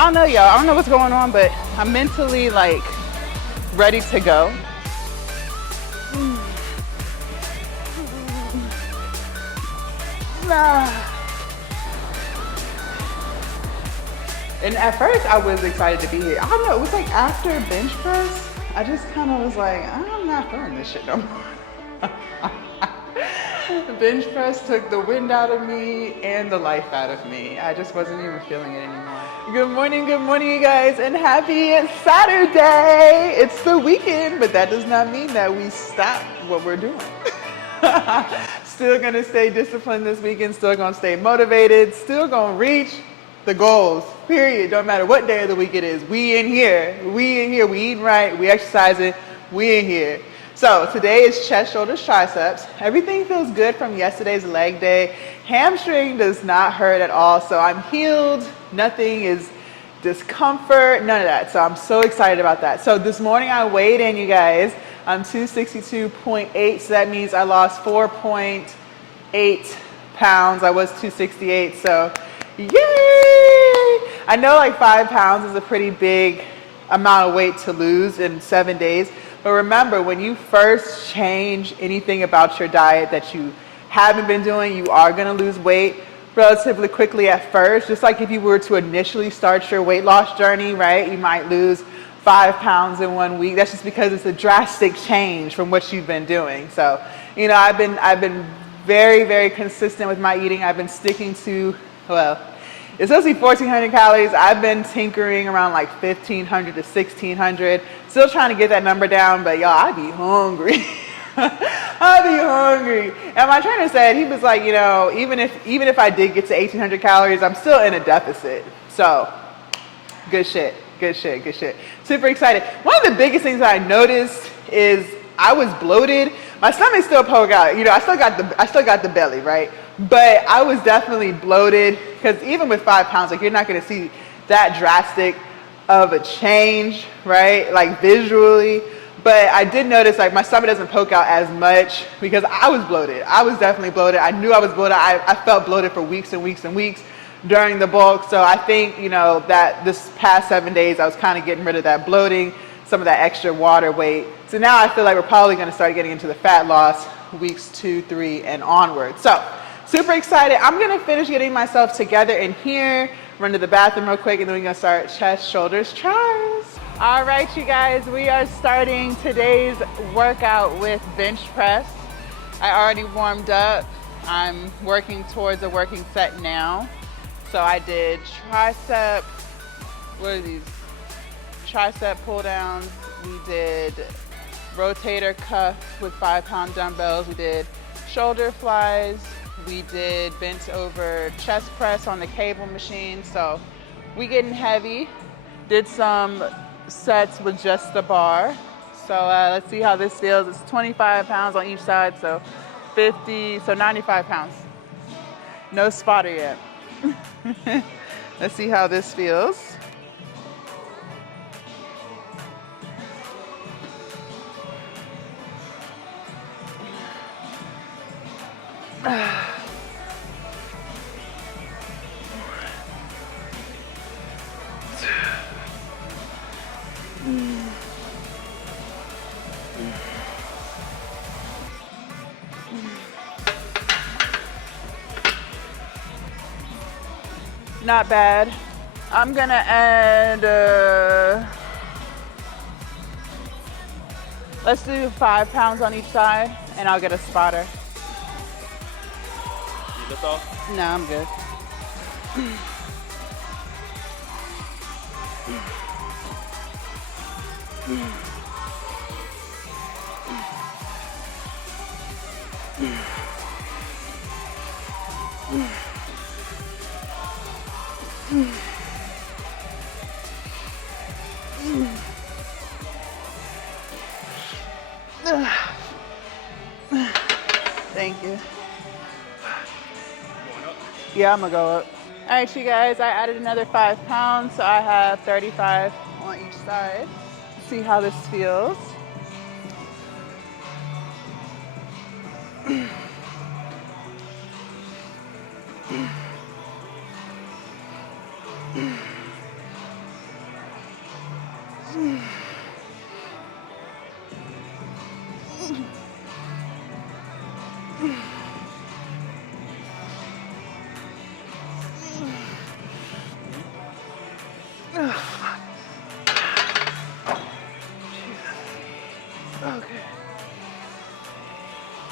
I don't know, y'all. I don't know what's going on, but I'm mentally like ready to go. And at first I was excited to be here. I don't know, it was like after bench press, I just kind of was like, I'm not feeling this shit no more. Bench press took the wind out of me and the life out of me. I just wasn't even feeling it anymore. Good morning, you guys, and happy Saturday. It's the weekend, but that does not mean that we stop what we're doing. Still gonna stay disciplined this weekend, still gonna stay motivated, still gonna reach the goals, period. Don't matter what day of the week it is. We in here, we eating right, we exercising, we in here. So today is chest, shoulders, triceps. Everything feels good from yesterday's leg day. Hamstring does not hurt at all, so I'm healed. Nothing is discomfort, none of that. So I'm so excited about that. So this morning I weighed in, you guys. I'm 262.8, so that means I lost 4.8 pounds. I was 268, so yay! I know like 5 pounds is a pretty big amount of weight to lose in 7 days, but remember, when you first change anything about your diet that you haven't been doing, you are gonna lose weight relatively quickly at first. Just like if you were to initially start your weight loss journey, right? You might lose 5 pounds in 1 week. That's just because it's a drastic change from what you've been doing. So, you know, I've been very, very consistent with my eating. I've been sticking to, well, it's supposed to be 1,400 calories. I've been tinkering around like 1,500 to 1,600. Still trying to get that number down, but y'all, I be hungry. I be hungry. And my trainer said, he was like, you know, even if I did get to 1,800 calories, I'm still in a deficit. So, good shit. Super excited. One of the biggest things that I noticed is I was bloated. My stomach still poke out. You know, I still got the belly, right? But I was definitely bloated because even with 5 pounds, like you're not going to see that drastic of a change, right? Like visually. But I did notice like my stomach doesn't poke out as much because I was bloated. I was definitely bloated. I knew I was bloated. I felt bloated for weeks and weeks and weeks during the bulk. So I think, you know, that this past 7 days, I was kind of getting rid of that bloating, some of that extra water weight. So now I feel like we're probably going to start getting into the fat loss weeks 2, 3, and onward. So super excited. I'm going to finish getting myself together in here, run to the bathroom real quick, and then we're going to start chest, shoulders, tries. All right, you guys, we are starting today's workout with bench press. I already warmed up. I'm working towards a working set now. So I did tricep, what are these? Tricep pull downs. We did rotator cuff with 5-pound dumbbells. We did shoulder flies. We did bent over chest press on the cable machine. So we getting heavy. Did some sets with just the bar. So let's see how this feels. It's 25 pounds on each side, so 50, so 95 pounds. No spotter yet. Let's see how this feels. Not bad. I'm gonna add, let's do 5 pounds on each side and I'll get a spotter. You lift off? No, I'm good. Thank you. Going up? Yeah, I'm gonna go up. All right, you guys, I added another 5 pounds, so I have 35 on each side. See how this feels. Okay.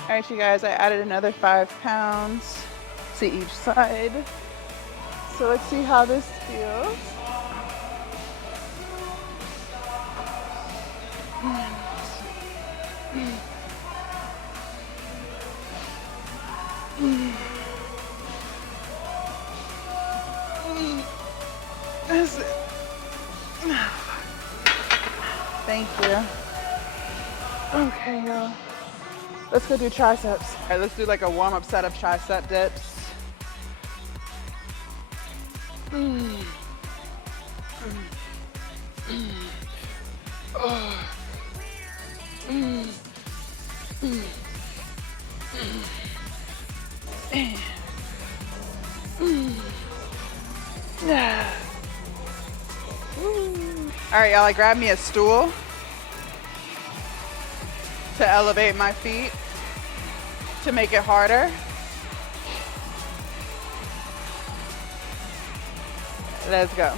All right, you guys, I added another 5 pounds to each side. So let's see how this feels. That's it. Thank you. Okay, y'all. Let's go do triceps. All right, let's do like a warm-up set of tricep dips. All right, y'all, I grabbed me a stool to elevate my feet to make it harder. Let's go.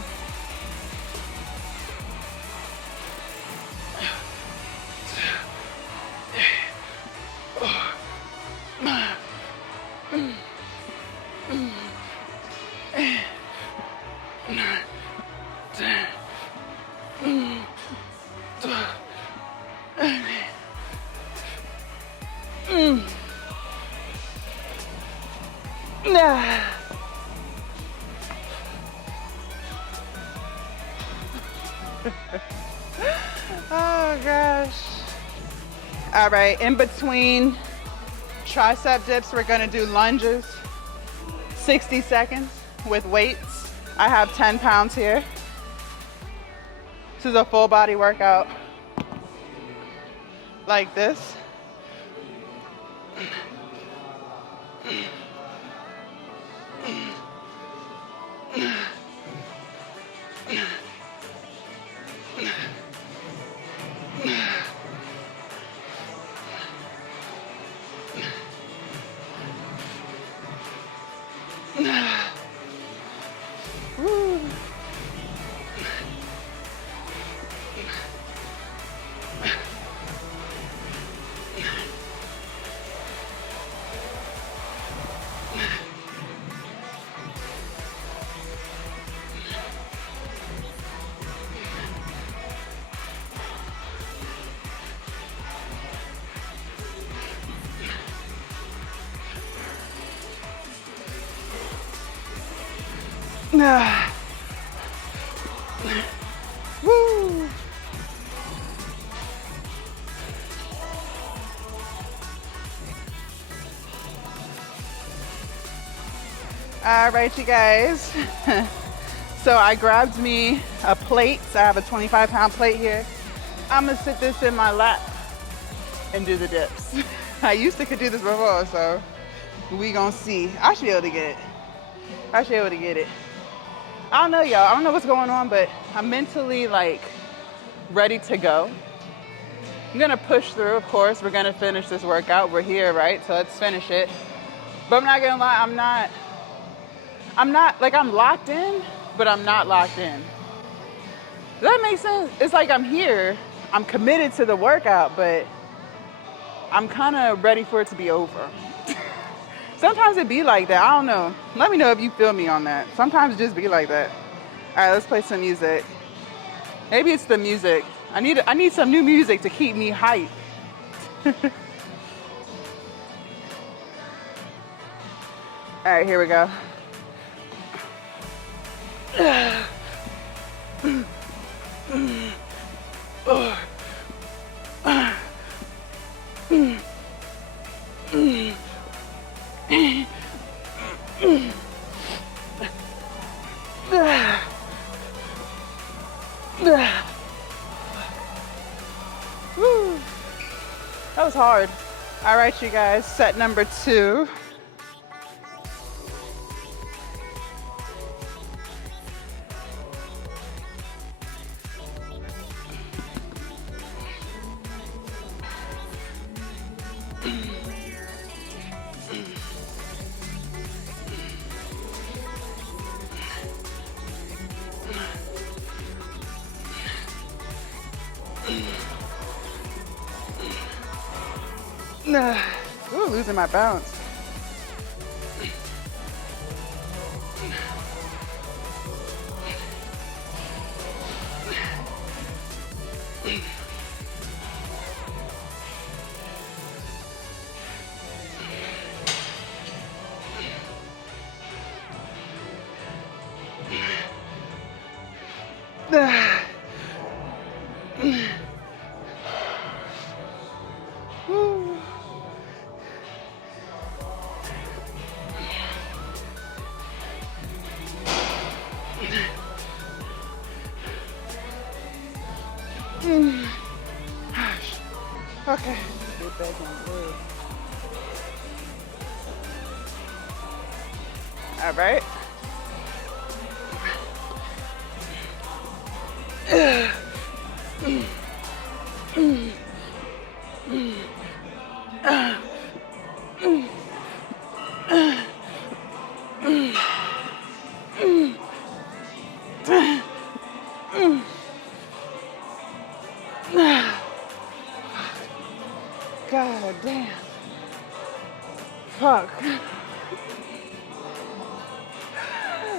Oh gosh. All right, in between tricep dips, we're gonna do lunges, 60 seconds with weights. I have 10 pounds here. This is a full body workout like this. Woo! All right, you guys. So I grabbed me a plate. So I have a 25-pound plate here. I'm gonna sit this in my lap and do the dips. I used to could do this before, so we gonna see. I should be able to get it. I should be able to get it. I don't know, y'all. I don't know what's going on, but I'm mentally like ready to go. I'm gonna push through, of course. We're gonna finish this workout. We're here, right? So let's finish it. But I'm not gonna lie, I'm not like I'm locked in, but I'm not locked in. Does that make sense? It's like I'm here, I'm committed to the workout, but I'm kind of ready for it to be over. Sometimes it be like that. I don't know. Let me know if you feel me on that. Sometimes it just be like that. All right, let's play some music. Maybe it's the music. I need some new music to keep me hyped. All right, here we go. That was hard. All right, you guys, set number 2. Ooh, losing my balance. Okay. Get back on wood. All right. God damn. Fuck.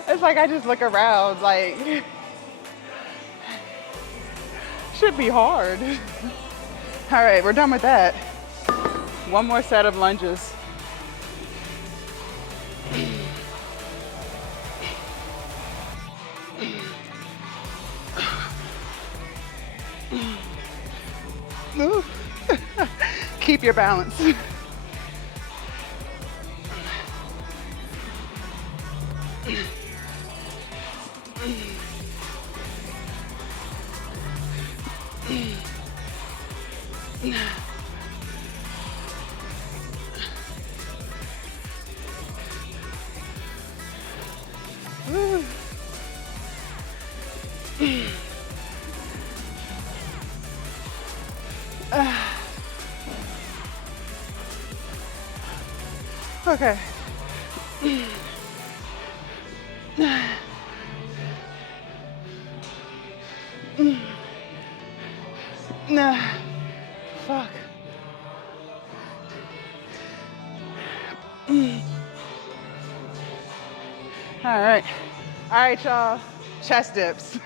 It's like I just look around like, should be hard. All right, we're done with that. One more set of lunges. Keep your balance. Okay. Nah. Fuck. All right, y'all. Chest dips.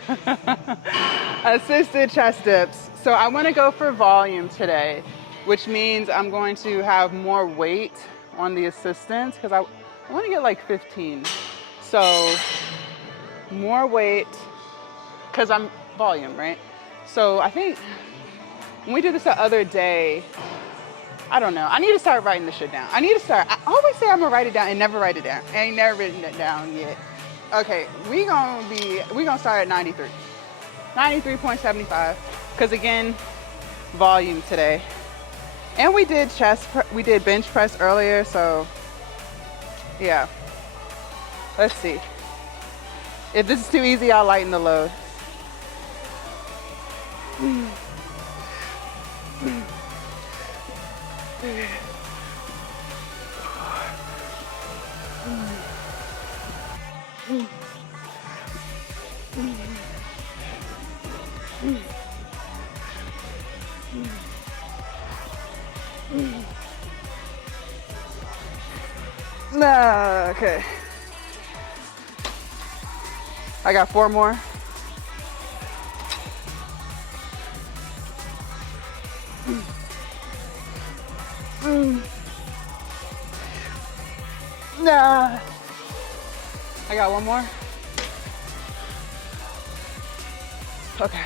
Assisted chest dips. So I want to go for volume today, which means I'm going to have more weight on the assistants because I want to get like 15. So more weight because I'm volume, right? So I think when we did this the other day, I don't know. I need to start writing this shit down. I always say I'm gonna write it down and never write it down. I ain't never written it down yet. Okay, we gonna start at 93. 93.75. Cause again, volume today. And we did bench press earlier, so yeah. Let's see. If this is too easy, I'll lighten the load. Okay. I got 4 more. Nah. I got 1 more. Okay.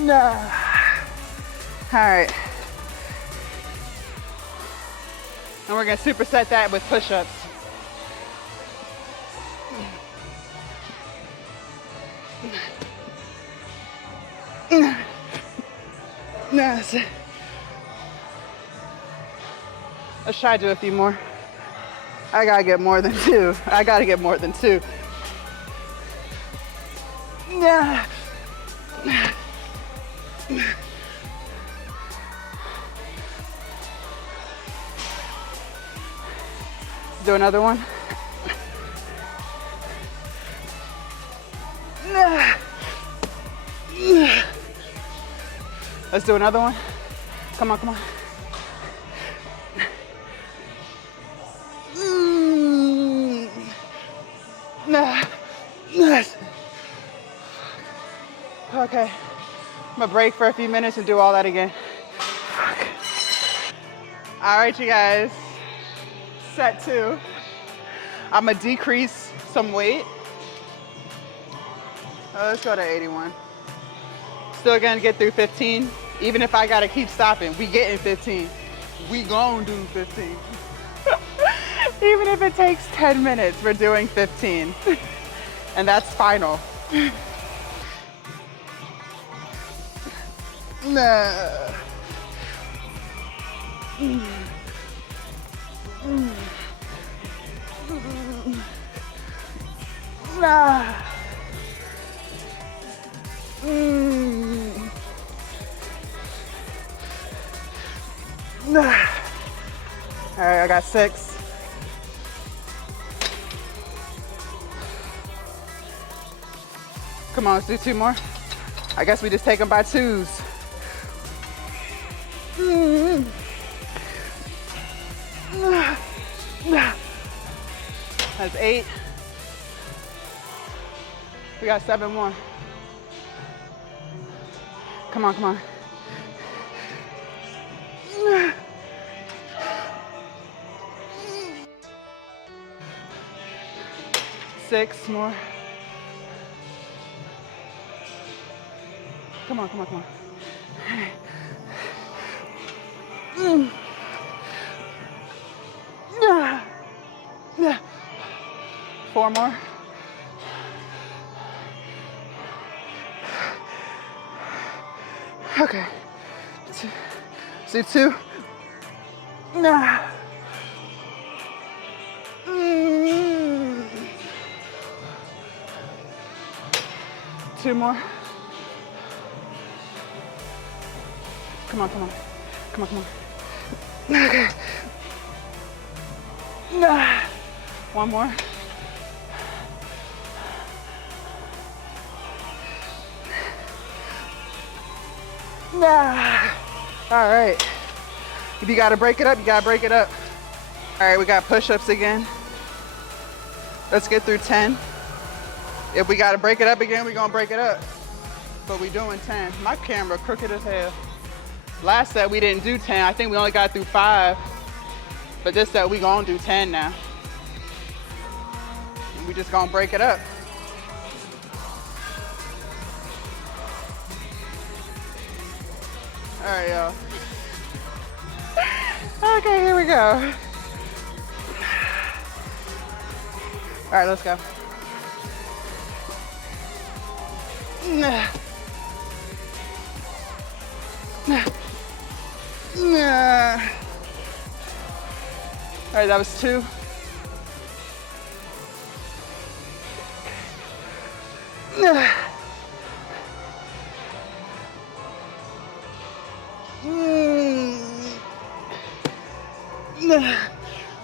Nah. All right. And we're gonna superset that with push-ups. Nice. Let's try to do a few more. I gotta get more than 2. Nah. Do another one. Let's do another one. Come on, come on. Yes. Okay. I'm gonna break for a few minutes and do all that again. All right, you guys. Set 2. I'm gonna decrease some weight. Let's go to 81. Still gonna get through 15. Even if I gotta keep stopping, we getting 15. We gon' do 15. Even if it takes 10 minutes, we're doing 15. And that's final. Nah. Nah. Nah. All right, I got 6. Come on, let's do 2 more. I guess we just take them by 2s. That's 8. We got 7 more. Come on, come on. Six more. Come on, come on, come on. Four more. Okay. See 2. Two more. Come on, come on. Come on, come on. Okay. One more. All right. If you gotta break it up, you gotta break it up. All right, we got push-ups again. Let's get through 10. If we gotta break it up again, we're gonna break it up. But we doing 10. My camera crooked as hell. Last set we didn't do 10. I think we only got through 5. But this set we gonna do 10 now. And we just gonna break it up. All right, y'all. Okay, here we go. All right, let's go. All right, that was 2.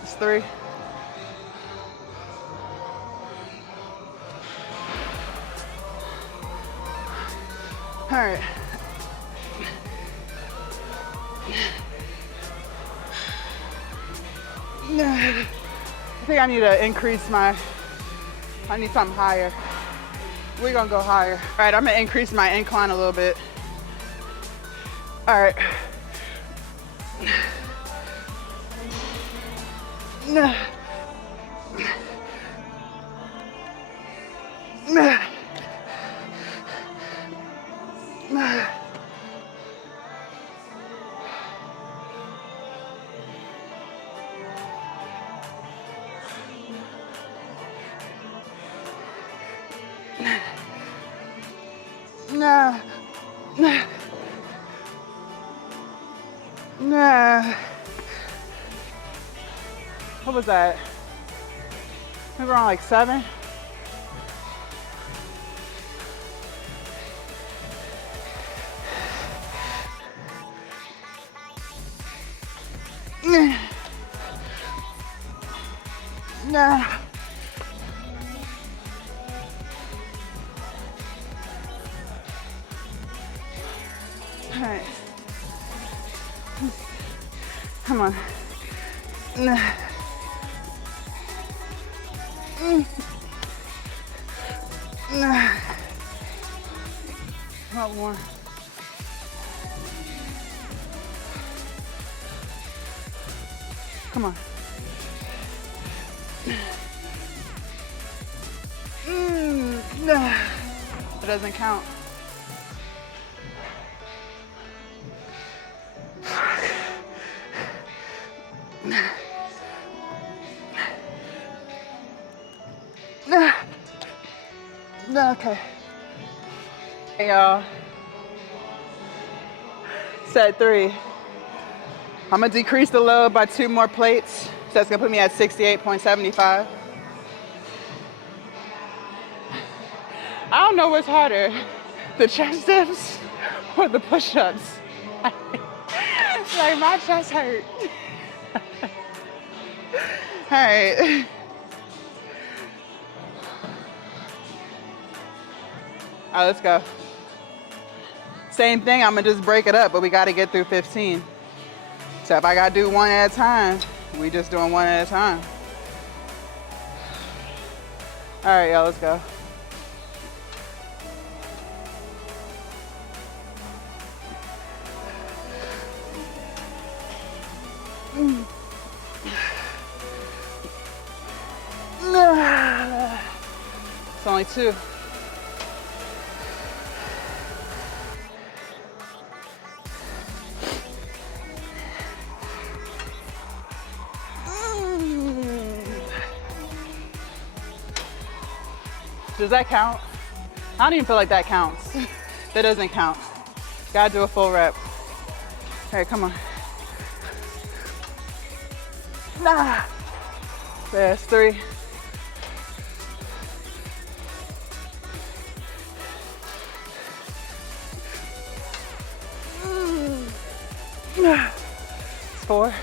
It's 3. All right. I think I need to increase I need something higher. We're gonna go higher. All right, I'm gonna increase my incline a little bit. All right. What was that? We were on like 7. All right. Come on. Not more. Come on. It doesn't count. Okay. Hey y'all. Set 3. I'm gonna decrease the load by 2 more plates. So that's gonna put me at 68.75. I don't know what's harder, the chest dips or the push-ups. Like my chest hurt. All right. All right, let's go. Same thing, I'm gonna just break it up, but we gotta get through 15. So if I gotta do one at a time, we just doing one at a time. All right, y'all, let's go. It's only 2. Does that count? I don't even feel like that counts. That doesn't count. Gotta do a full rep. All right, come on. There's 3. It's 4.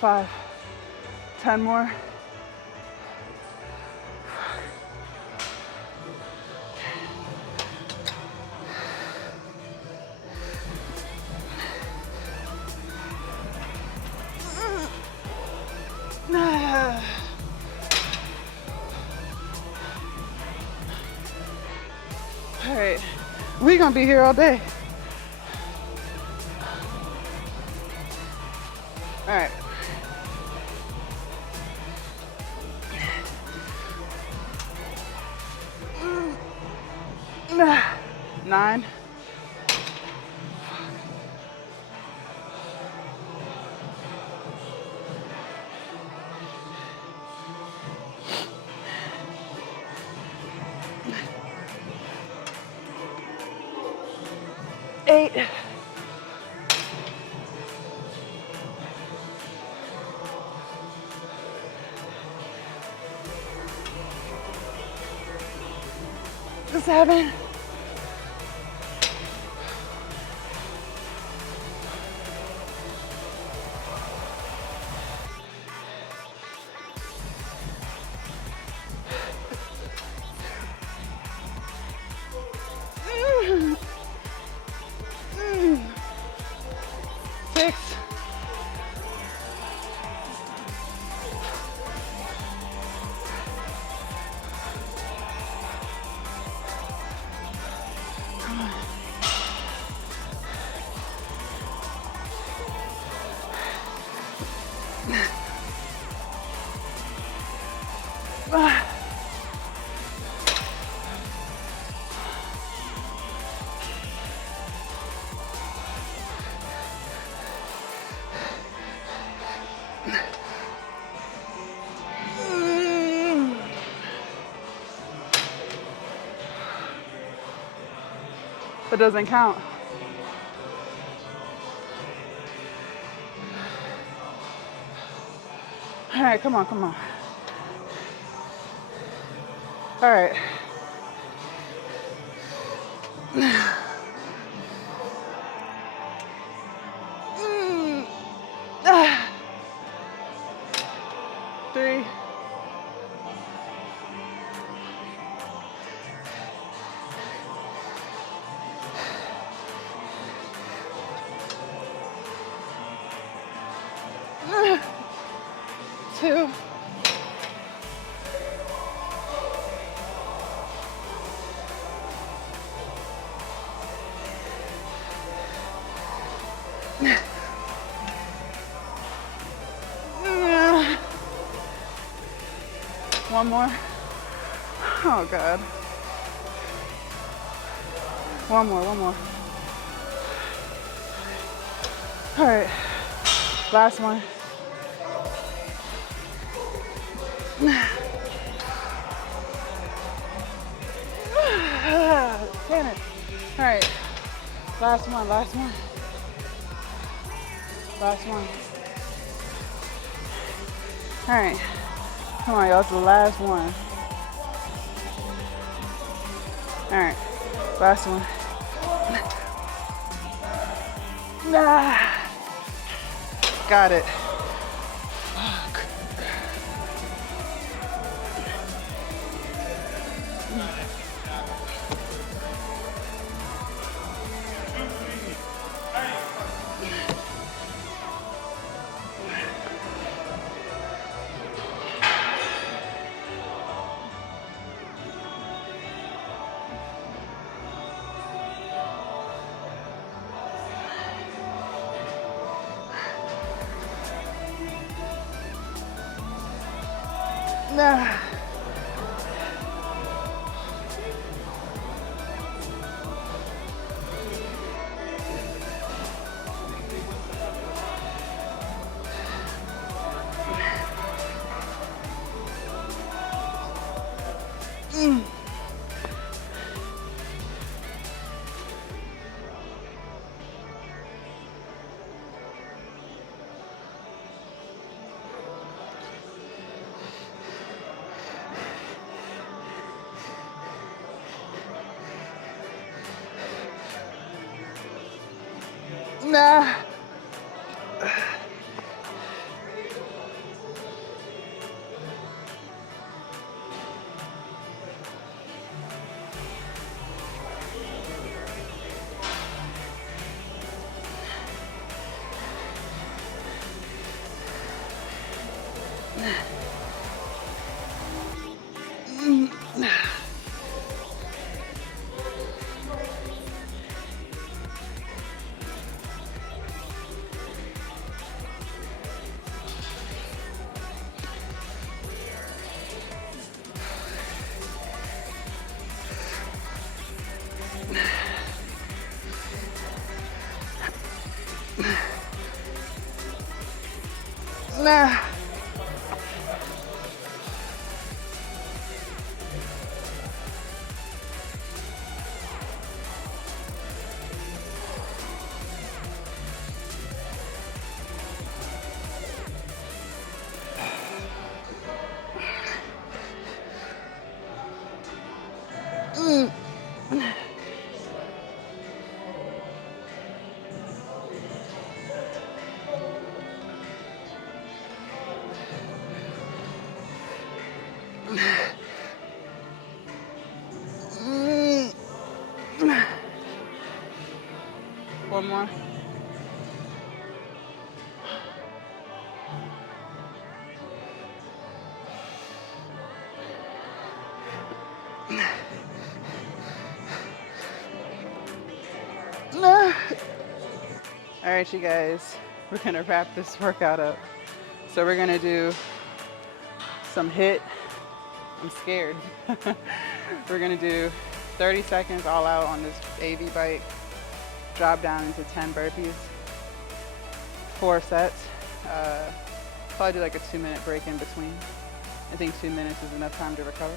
Five. 10 more. All right, we're gonna be here all day. All right. Nine. Eight. Seven. Six. That doesn't count. All right, come on, come on. All right. 3. Two. One more. Oh God. One more. All right, last one. Damn it. All right, last one. Last one. All right, come on, y'all, it's the last one. All right, last one. Got it. Fuck. Nah. Nah. Nah. One more. All right, you guys, we're gonna wrap this workout up. So we're gonna do some HIIT. I'm scared. We're gonna do 30 seconds all out on this AV bike. Drop down into 10 burpees, 4 sets. Probably do like a 2-minute break in between. I think 2 minutes is enough time to recover.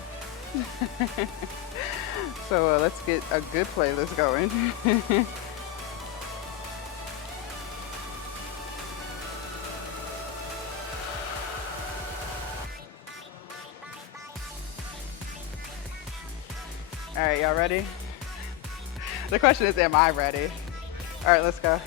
So let's get a good playlist going. All right, y'all ready? The question is, am I ready? All right, let's go.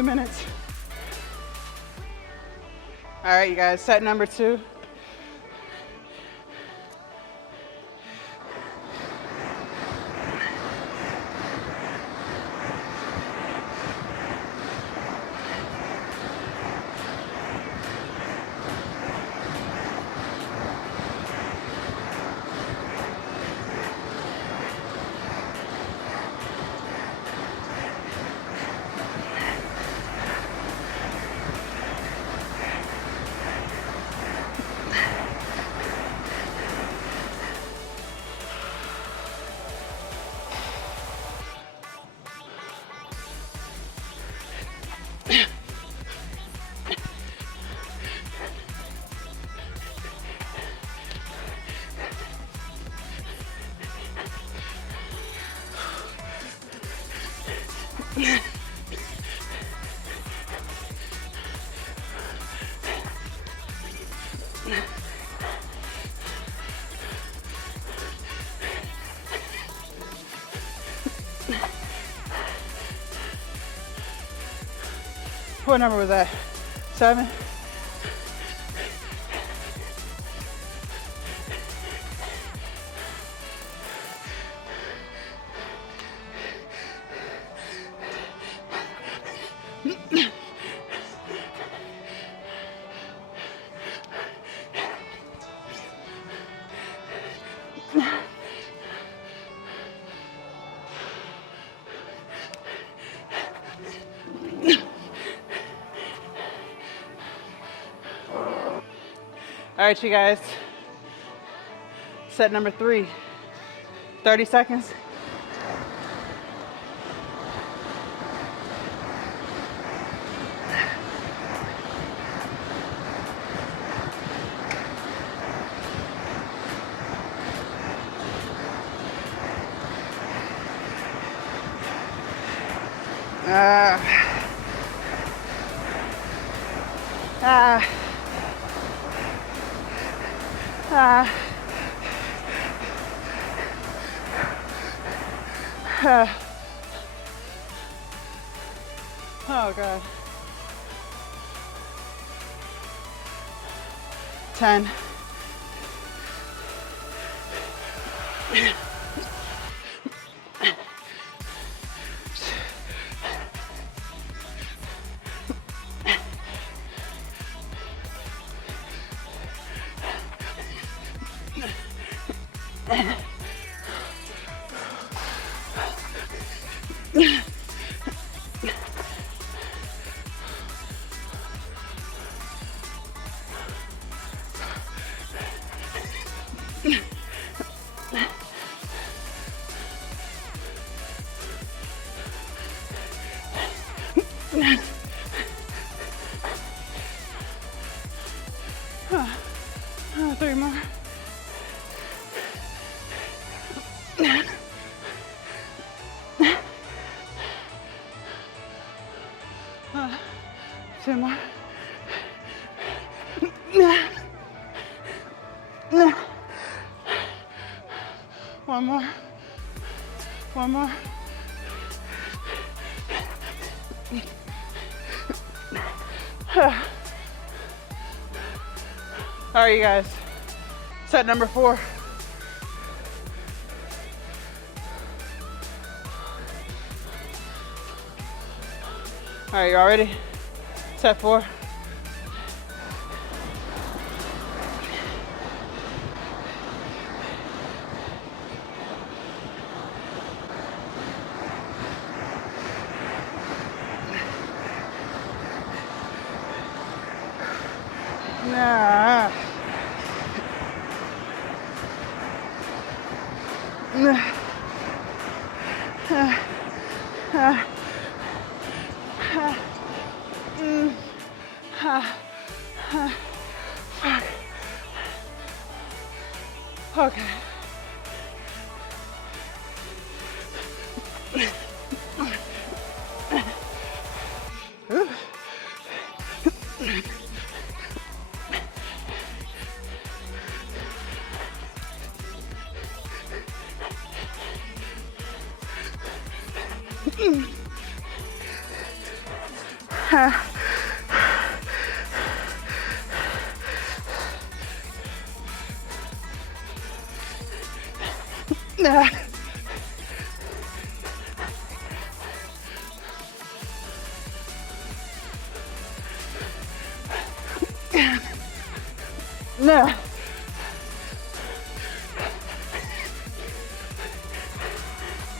2 minutes. All right, you guys, set number 2. What number was that? 7? All right, you guys. Set number 3. 30 seconds. Oh God. 10. Three more. Two more. One more. One more. All right, you guys. Set number 4. All right, you all ready? Set 4. Nah. Okay. No.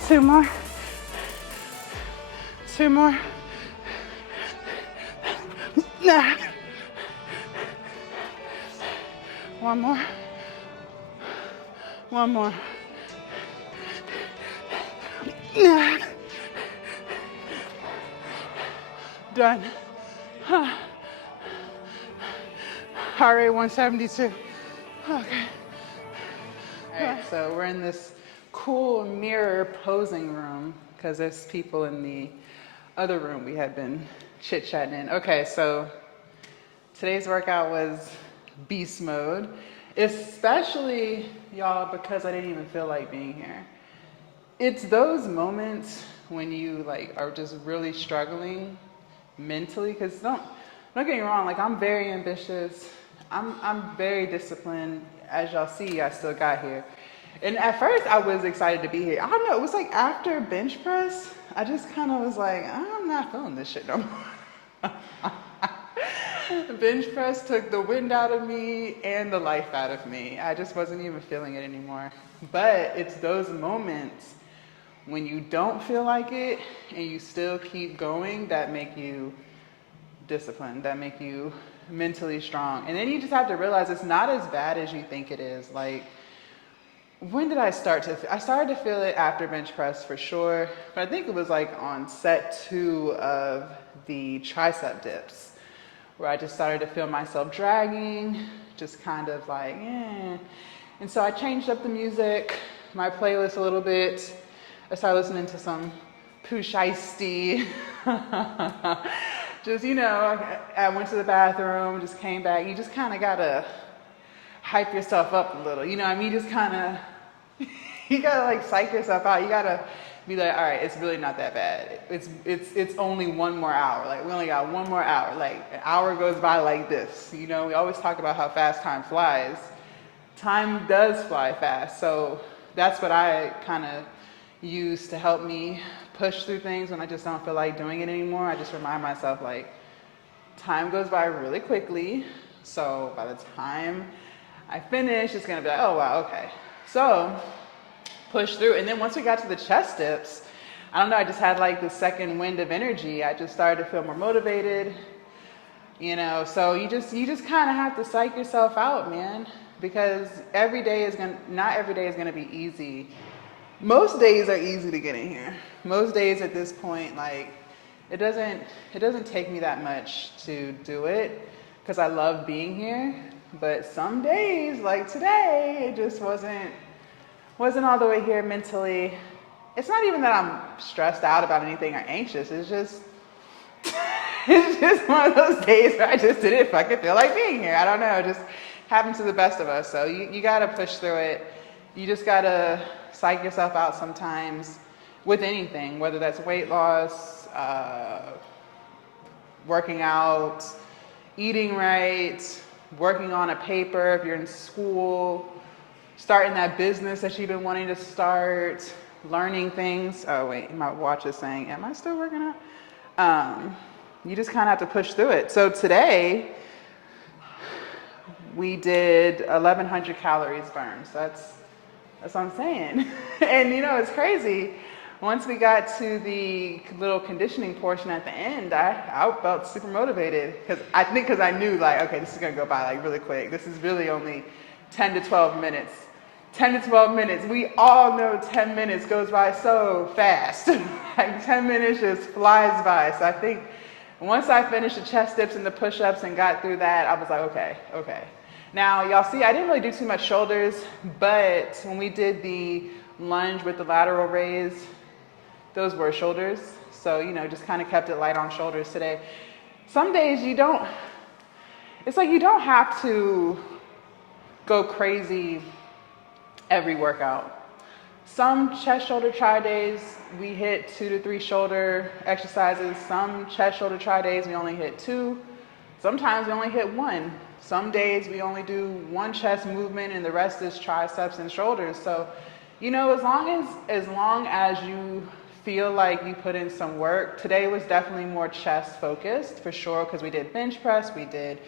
Two more. Two more. Nah. One more. One more. Nah. Done. Heart rate 172. Okay. All right, so we're in this cool mirror posing room because there's people in the other room we had been chit-chatting in. Okay, so today's workout was beast mode, especially, y'all, because I didn't even feel like being here. It's those moments when you like are just really struggling mentally, because don't get me wrong, like I'm very ambitious, I'm very disciplined. As y'all see, I still got here. And at first I was excited to be here. I don't know, it was like after bench press, I just kind of was like, I'm not feeling this shit no more. Bench press took the wind out of me and the life out of me. I just wasn't even feeling it anymore. But it's those moments when you don't feel like it and you still keep going that make you disciplined, that make you mentally strong. And then you just have to realize it's not as bad as you think it is. Like, when did I start to, I started to feel it after bench press for sure, but I think it was like on set 2 of the tricep dips, where I just started to feel myself dragging, just kind of like, eh. And so I changed up the music, my playlist a little bit. I started listening to some Pooh Shiesty. Just, you know, I went to the bathroom, just came back. You just kind of got to hype yourself up a little. You know what I mean? You just kind of, you got to like psych yourself out. You got to be like, all right, it's really not that bad. It's only one more hour. Like, we only got one more hour. Like, an hour goes by like this. You know, we always talk about how fast time flies. Time does fly fast. So that's what I kind of use to help me push through things when I just don't feel like doing it anymore. I just remind myself, like, time goes by really quickly. So by the time I finish, it's gonna be like, oh wow, okay. So push through. And then once we got to the chest dips, I don't know, I just had like the second wind of energy. I just started to feel more motivated, you know. So you just kind of have to psych yourself out, man, because not every day is gonna be easy. Most days are easy to get in here. Most days at this point, like, it doesn't take me that much to do it because I love being here. But some days, like today, it just wasn't all the way here mentally. It's not even that I'm stressed out about anything or anxious. It's just it's just one of those days where I just didn't fucking feel like being here. I don't know. It just happens to the best of us. So you gotta push through it. You just gotta psych yourself out sometimes with anything, whether that's weight loss, working out, eating right, working on a paper if you're in school, starting that business that you've been wanting to start, learning things. Oh wait, my watch is saying, am I still working out? You just kind of have to push through it. So today, we did 1,100 calories burned. So that's what I'm saying. And you know, it's crazy. Once we got to the little conditioning portion at the end, I felt super motivated because I knew like, okay, this is gonna go by like really quick. This is really only 10 to 12 minutes. 10 to 12 minutes. We all know 10 minutes goes by so fast. Like 10 minutes just flies by. So I think once I finished the chest dips and the push-ups and got through that, I was like, okay. Now, y'all see, I didn't really do too much shoulders, but when we did the lunge with the lateral raise, those were shoulders. So, you know, just kind of kept it light on shoulders today. Some days it's like you don't have to go crazy every workout. Some chest, shoulder, tri days, we hit 2 to 3 shoulder exercises. Some chest, shoulder, tri days, we only hit 2. Sometimes we only hit 1. Some days we only do 1 chest movement and the rest is triceps and shoulders. So, you know, as long as you feel like you put in some work, today was definitely more chest focused for sure, because we did bench press, we did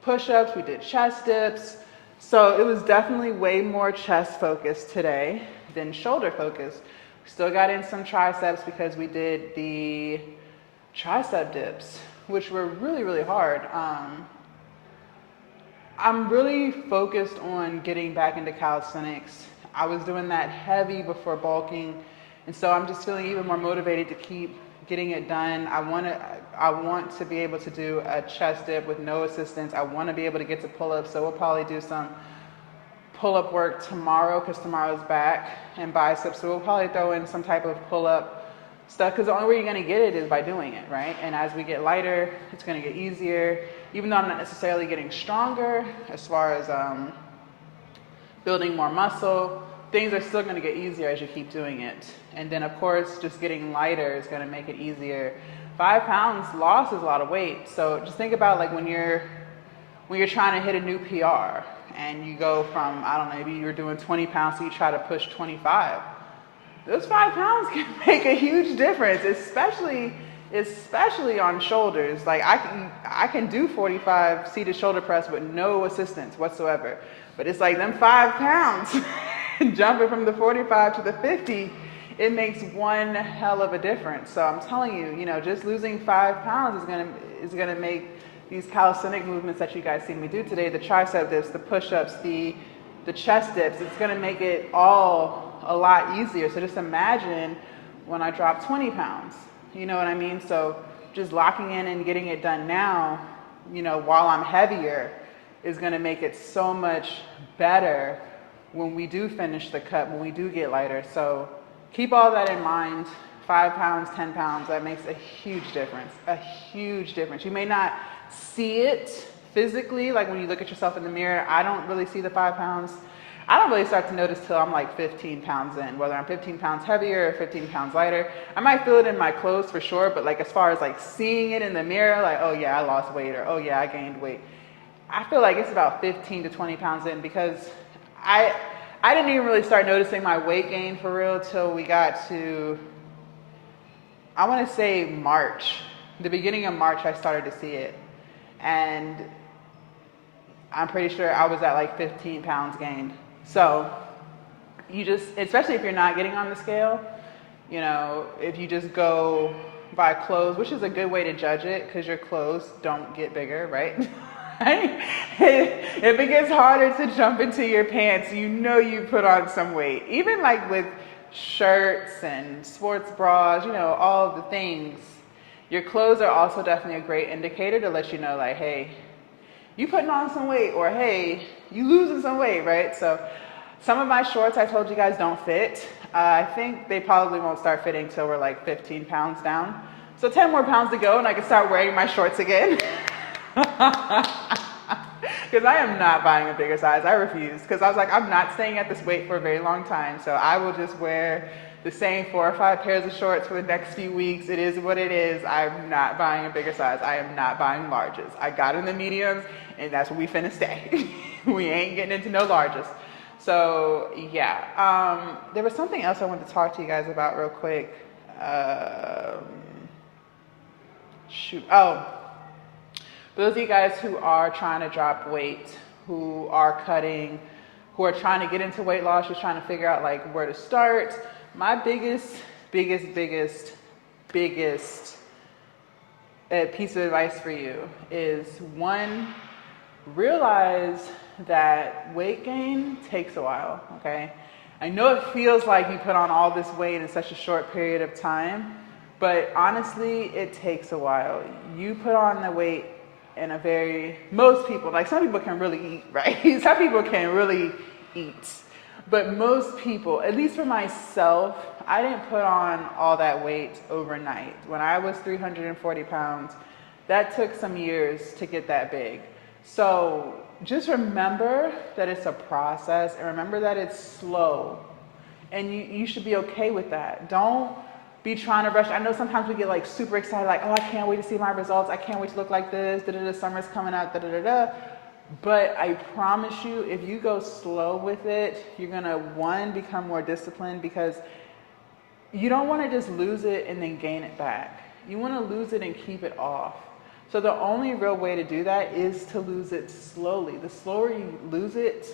push-ups, we did chest dips. So it was definitely way more chest focused today than shoulder focused. We still got in some triceps because we did the tricep dips, which were really, really hard. I'm really focused on getting back into calisthenics. I was doing that heavy before bulking, and so I'm just feeling even more motivated to keep getting it done. I want to be able to do a chest dip with no assistance. I want to be able to get to pull-ups, so we'll probably do some pull-up work tomorrow because tomorrow's back, and biceps, so we'll probably throw in some type of pull-up stuff, because the only way you're going to get it is by doing it, right? And as we get lighter, it's going to get easier. Even though I'm not necessarily getting stronger as far as building more muscle, things are still going to get easier as you keep doing it. And then of course, just getting lighter is going to make it easier. 5 pounds loss is a lot of weight. So just think about like when you're trying to hit a new PR and you go from, I don't know, maybe you're doing 20 pounds, so you try to push 25. Those 5 pounds can make a huge difference, especially on shoulders. Like I can do 45 seated shoulder press with no assistance whatsoever. But it's like them 5 pounds jumping from the 45 to the 50, it makes one hell of a difference. So I'm telling you, you know, just losing 5 pounds is gonna make these calisthenic movements that you guys see me do today, the tricep dips, the push-ups, the chest dips, it's gonna make it all a lot easier. So just imagine when I drop 20 pounds, you know what I mean? So just locking in and getting it done now, you know, while I'm heavier, is gonna make it so much better when we do finish the cut, when we do get lighter. So keep all that in mind. 5 pounds, 10 pounds, that makes a huge difference, a huge difference. You may not see it physically, like when you look at yourself in the mirror. I don't really see the 5 pounds. I don't really start to notice till I'm like 15 pounds in, whether I'm 15 pounds heavier or 15 pounds lighter. I might feel it in my clothes for sure, but like as far as like seeing it in the mirror, like, oh yeah, I lost weight, or oh yeah, I gained weight. I feel like it's about 15 to 20 pounds in, because I didn't even really start noticing my weight gain for real till we got to, I want to say March. The beginning of March, I started to see it. And I'm pretty sure I was at like 15 pounds gained. So you just, especially if you're not getting on the scale, you know, if you just go by clothes, which is a good way to judge it because your clothes don't get bigger, right? If it gets harder to jump into your pants, you know you put on some weight. Even like with shirts and sports bras, you know, all of the things. Your clothes are also definitely a great indicator to let you know, like, hey, you putting on some weight, or hey, you losing some weight, right? So some of my shorts I told you guys don't fit. I think they probably won't start fitting till we're like 15 pounds down. So 10 more pounds to go and I can start wearing my shorts again. Because I am not buying a bigger size. I refuse. Because I was like, I'm not staying at this weight for a very long time. So I will just wear the same 4 or 5 pairs of shorts for the next few weeks. It is what it is. I'm not buying a bigger size. I am not buying larges. I got in the mediums, and that's where we finna stay. We ain't getting into no larges. So yeah, there was something else I wanted to talk to you guys about real quick. For those of you guys who are trying to drop weight, who are cutting, who are trying to get into weight loss, just trying to figure out like where to start, my biggest piece of advice for you is, one, realize that weight gain takes a while, okay? I know it feels like you put on all this weight in such a short period of time, but honestly, it takes a while. You put on the weight in most people, like some people can really eat, right? Some people can really eat. But most people, at least for myself, I didn't put on all that weight overnight. When I was 340 pounds, that took some years to get that big. So just remember that it's a process, and remember that it's slow. And you should be okay with that. Don't be trying to rush. I know sometimes we get like super excited, like, oh, I can't wait to see my results. I can't wait to look like this. Summer's coming out. But I promise you, if you go slow with it, you're gonna, one, become more disciplined, because you don't want to just lose it and then gain it back. You want to lose it and keep it off. So the only real way to do that is to lose it slowly. The slower you lose it,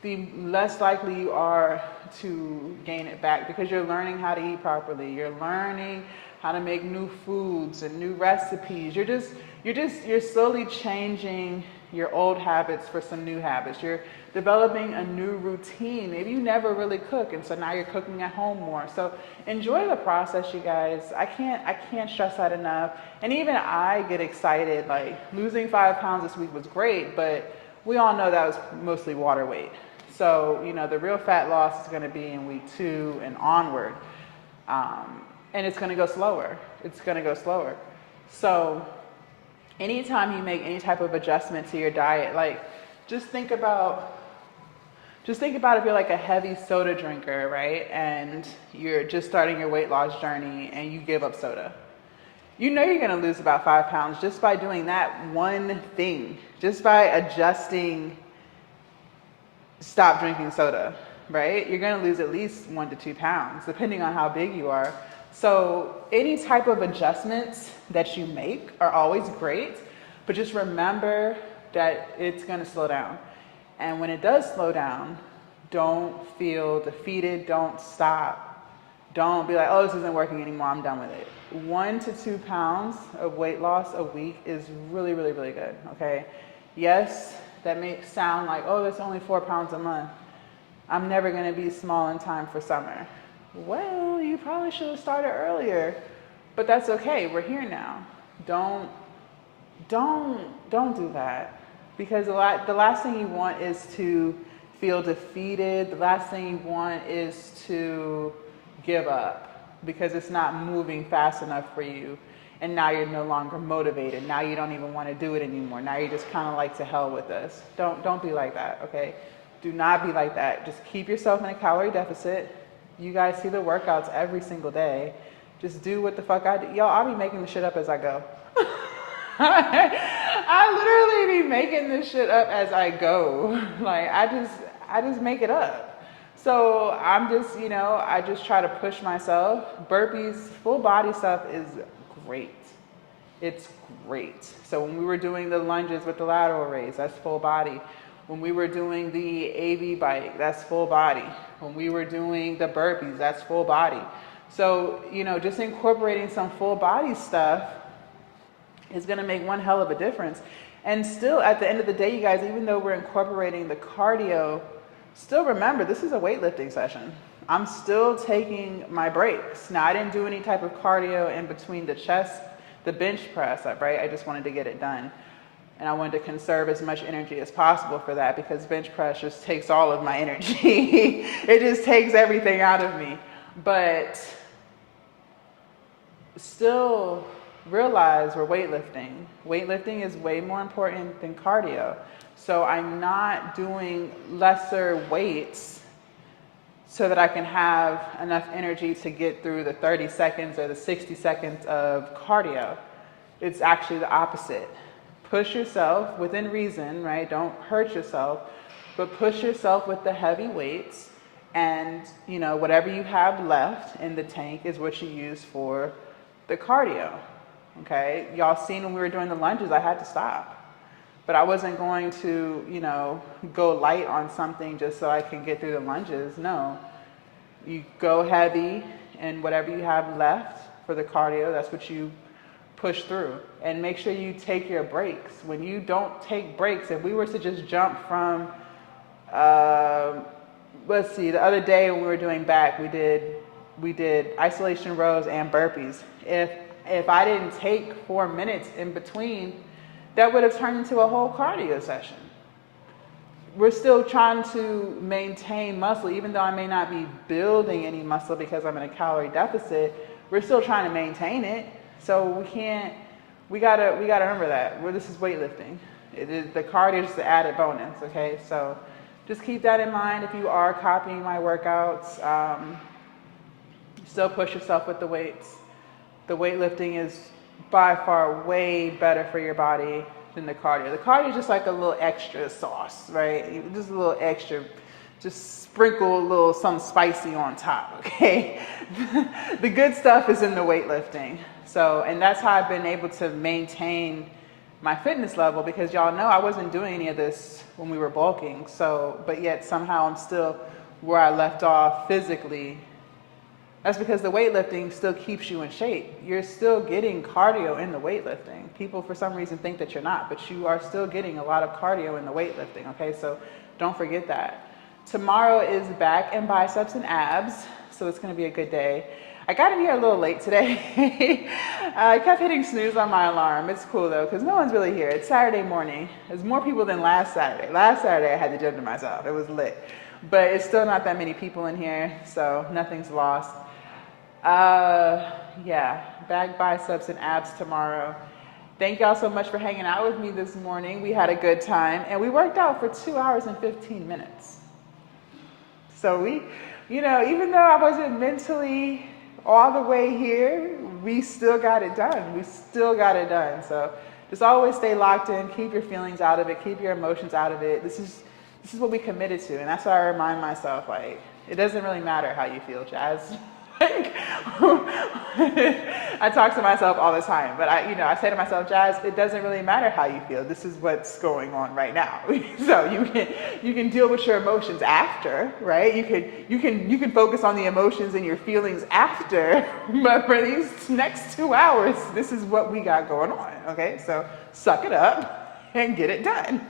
the less likely you are to gain it back, because you're learning how to eat properly. You're learning how to make new foods and new recipes. You're slowly changing your old habits for some new habits. You're developing a new routine. Maybe you never really cook, and so now you're cooking at home more. So enjoy the process, you guys. I can't stress that enough. And even I get excited. Like, losing 5 pounds this week was great, but we all know that was mostly water weight. So, the real fat loss is going to be in week 2 and onward. And it's going to go slower. So anytime you make any type of adjustment to your diet, like, just think about if you're like a heavy soda drinker, right? And you're just starting your weight loss journey and you give up soda. You're going to lose about 5 pounds just by doing that one thing, just by adjusting, stop drinking soda, right? You're going to lose at least 1 to 2 pounds, depending on how big you are. So any type of adjustments that you make are always great, but just remember that it's going to slow down. And when it does slow down, don't feel defeated. Don't stop. Don't be like, oh, this isn't working anymore, I'm done with it. 1 to 2 pounds of weight loss a week is really, really, really good, okay? Yes, that may sound like, oh, that's only 4 pounds a month. I'm never going to be small in time for summer. Well, you probably should have started earlier, but that's okay. We're here now. Don't do that, because the last thing you want is to feel defeated. The last thing you want is to give up, because it's not moving fast enough for you, and now you're no longer motivated. Now you don't even want to do it anymore. Now you're just kind of like, to hell with this. Don't be like that, okay? Do not be like that. Just keep yourself in a calorie deficit. You guys see the workouts every single day. Just do what the fuck I do. Yo, I'll be making the shit up as I go. I literally be making this shit up as I go. Like, I just make it up. So I'm just, I just try to push myself. Burpees, full body stuff is great. It's great. So when we were doing the lunges with the lateral raise, that's full body. When we were doing the AV bike, that's full body. When we were doing the burpees, that's full body. So, just incorporating some full body stuff is going to make one hell of a difference. And still, at the end of the day, you guys, even though we're incorporating the cardio, still remember, this is a weightlifting session. I'm still taking my breaks. Now, I didn't do any type of cardio in between the bench press, right? I just wanted to get it done. And I wanted to conserve as much energy as possible for that, because bench press just takes all of my energy. It just takes everything out of me. But still realize we're weightlifting. Weightlifting is way more important than cardio. So I'm not doing lesser weights so that I can have enough energy to get through the 30 seconds or the 60 seconds of cardio. It's actually the opposite. Push yourself within reason, right? Don't hurt yourself, but push yourself with the heavy weights, and whatever you have left in the tank is what you use for the cardio. Okay, y'all seen when we were doing the lunges, I had to stop, but I wasn't going to go light on something just so I can get through the lunges. No, you go heavy, and whatever you have left for the cardio, that's what you push through. And make sure you take your breaks. When you don't take breaks, if we were to just jump from, let's see, the other day when we were doing back, we did isolation rows and burpees. If I didn't take 4 minutes in between, that would have turned into a whole cardio session. We're still trying to maintain muscle, even though I may not be building any muscle because I'm in a calorie deficit. We're still trying to maintain it. So we gotta remember that. This is weightlifting. The cardio is the added bonus, okay? So just keep that in mind if you are copying my workouts. Still push yourself with the weights. The weightlifting is by far way better for your body than the cardio. The cardio is just like a little extra sauce, right? Just a little extra, just sprinkle a little something spicy on top, okay? The good stuff is in the weightlifting. So, and that's how I've been able to maintain my fitness level, because y'all know I wasn't doing any of this when we were bulking. So, but yet somehow I'm still where I left off physically. That's because the weightlifting still keeps you in shape. You're still getting cardio in the weightlifting. People for some reason think that you're not, but you are still getting a lot of cardio in the weightlifting, okay? So don't forget that. Tomorrow is back and biceps and abs, so it's gonna be a good day. I got in here a little late today. I kept hitting snooze on my alarm. It's cool though, because no one's really here. It's Saturday morning. There's more people than last Saturday. Last Saturday I had the gym to myself. It was lit. But it's still not that many people in here, so nothing's lost. Yeah, back biceps and abs tomorrow. Thank y'all so much for hanging out with me this morning. We had a good time, and we worked out for 2 hours and 15 minutes. So we, you know, even though I wasn't mentally all the way here, we still got it done. We still got it done. So just always stay locked in, keep your feelings out of it, keep your emotions out of it. This is what we committed to, and that's why I remind myself, like, it doesn't really matter how you feel, Jazz. I talk to myself all the time, but I say to myself, Jazz, it doesn't really matter how you feel. This is what's going on right now. So you can deal with your emotions after, right? You can focus on the emotions and your feelings after, but for these next 2 hours, this is what we got going on. Okay, so suck it up and get it done.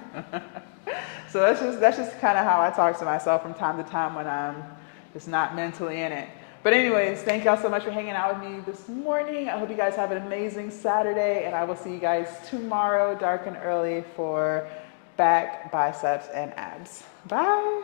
So that's just kind of how I talk to myself from time to time when I'm just not mentally in it. But anyways, thank y'all so much for hanging out with me this morning. I hope you guys have an amazing Saturday, and I will see you guys tomorrow, dark and early, for back, biceps, and abs. Bye.